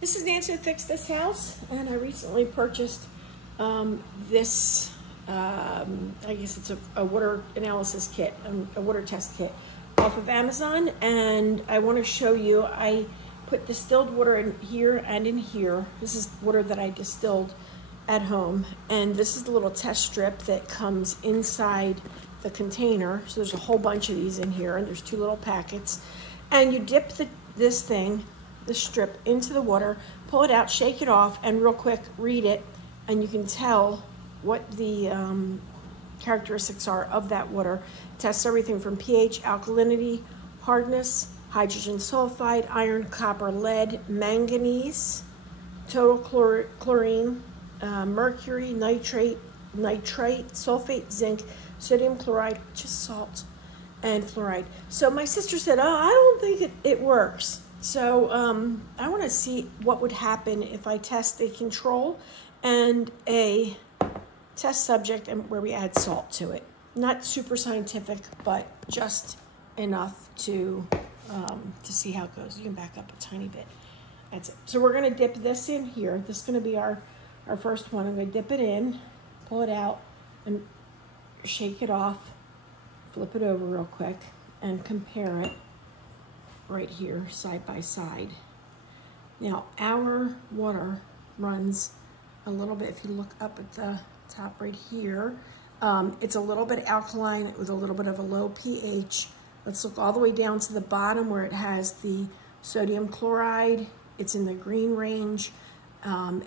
This is Nancy Fix This House, and I recently purchased this, I guess it's a water analysis kit, a water test kit off of Amazon, and I want to show you, I put distilled water in here and in here. This is water that I distilled at home, and this is the little test strip that comes inside the container. So there's a whole bunch of these in here, and there's 2 little packets, and you dip the strip into the water, pull it out, shake it off, and real quick read it, and you can tell what the characteristics are of that water. It tests everything from pH, alkalinity, hardness, hydrogen sulfide, iron, copper, lead, manganese, total chlorine, mercury, nitrate, sulfate, zinc, sodium chloride, which is salt, and fluoride. So my sister said, oh, I don't think it works. So I want to see what would happen if I test a control and a test subject, and where we add salt to it. Not super scientific, but just enough to see how it goes. You can back up a tiny bit. That's it. So we're going to dip this in here. This is going to be our first one. I'm going to dip it in, pull it out, and shake it off, flip it over real quick, and compare it right here, side by side. Now, our water runs a little bit, if you look up at the top right here, it's a little bit alkaline with a little bit of a low pH. Let's look all the way down to the bottom where it has the sodium chloride. It's in the green range.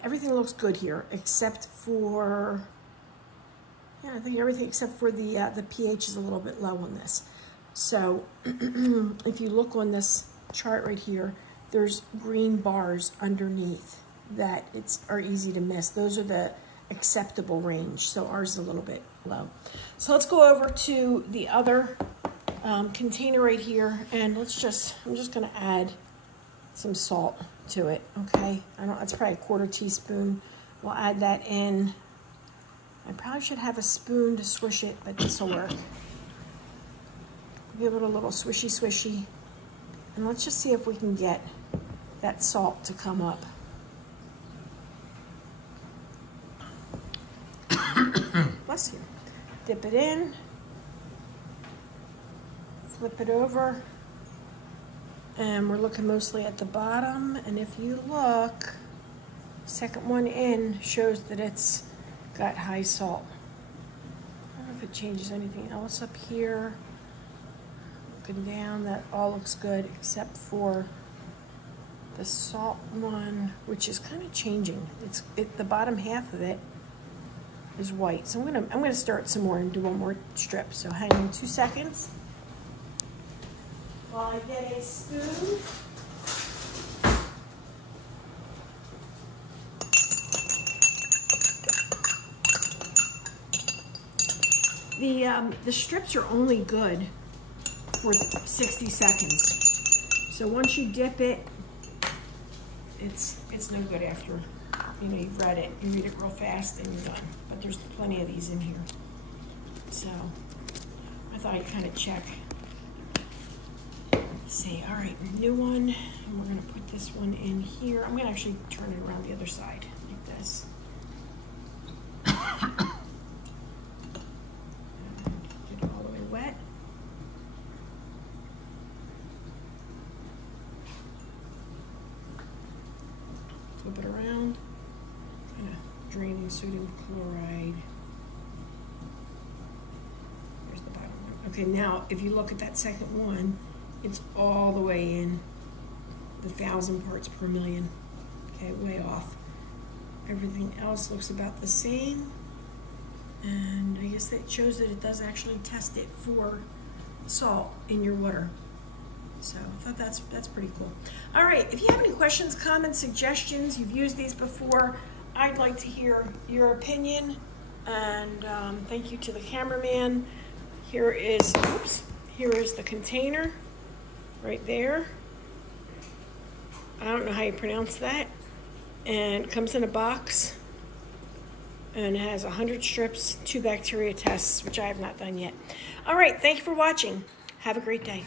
Everything looks good here, except for, yeah, I think everything except for the pH is a little bit low on this. So if you look on this chart right here, there's green bars underneath that are easy to miss. Those are the acceptable range. So ours is a little bit low. So let's go over to the other container right here, and I'm just gonna add some salt to it, okay? That's probably a 1/4 teaspoon. We'll add that in. I probably should have a spoon to swish it, but this will work. Give it a little swishy swishy, and let's just see if we can get that salt to come up. Bless you. Dip it in, flip it over, and we're looking mostly at the bottom, and if you look, second one in shows that it's got high salt. I don't know if it changes anything else up here. Looking down, that all looks good except for the salt one, which is kind of changing. The bottom half of it is white. So I'm gonna start some more and do one more strip. So hang on 2 seconds while I get a spoon. The strips are only good for 60 seconds. So once you dip it, it's no good after, you've read it. You read it real fast and you're done. But there's plenty of these in here. So I thought I'd kind of check. See, all right, new one. And we're gonna put this one in here. I'm gonna actually turn it around the other side like this. Flip it around, kind of draining sodium chloride. There's the bottom one. Okay, now if you look at that second one, it's all the way in the 1,000 parts per million. Okay, way off. Everything else looks about the same, and I guess that shows that it does actually test it for salt in your water. So I thought that's pretty cool. All right, if you have any questions, comments, suggestions, you've used these before, I'd like to hear your opinion. And thank you to the cameraman. Here is the container right there. I don't know how you pronounce that. And it comes in a box and has 100 strips, 2 bacteria tests, which I have not done yet. All right, thank you for watching. Have a great day.